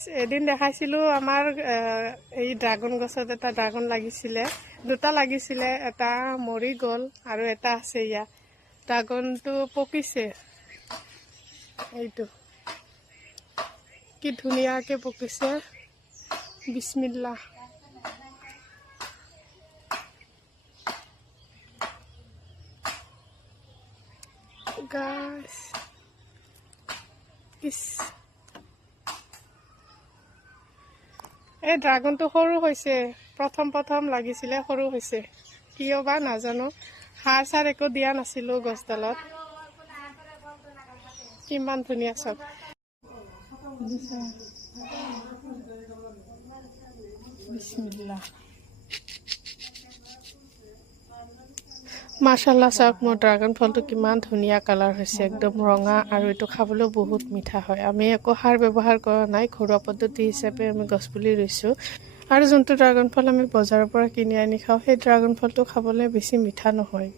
এদিন দেখাইছিলোঁ আমাৰ এই ড্ৰাগন গছত এটা ড্ৰাগন লাগিছিলে, দুটা লাগিছিলে, এটা মৰি গ'ল আৰু এটা আছে ইয়াত। ড্ৰাগনটো পকিছে, এইটো কি ধুনীয়াকৈ পকিছে, বিসমিল্লাহ। গাইস এই ড্ৰাগনটো সৰু হৈছে, প্ৰথম লাগিছিলে সৰু হৈছে, কিয় বা নাজানো। সাৰ চাৰ একো দিয়া নাছিলোঁ গছডালত। কিমান ধুনীয়া চব। বিসমিল্লাহ। মাশাআল্লাহ, চাওক মোৰ ড্ৰাগন ফলটো কিমান ধুনীয়া কালাৰ হৈছে, একদম ৰঙা, আৰু এইটো খাবলৈও বহুত মিঠা হয়। আমি একো সাৰ ব্যৱহাৰ কৰা নাই, ঘৰুৱা পদ্ধতি হিচাপে আমি গছপুলি ৰুইছোঁ। আৰু যোনটো ড্ৰাগন ফল আমি বজাৰৰ পৰা কিনি আনি খাওঁ, সেই ড্ৰাগন ফলটো খাবলৈ বেছি মিঠা নহয়।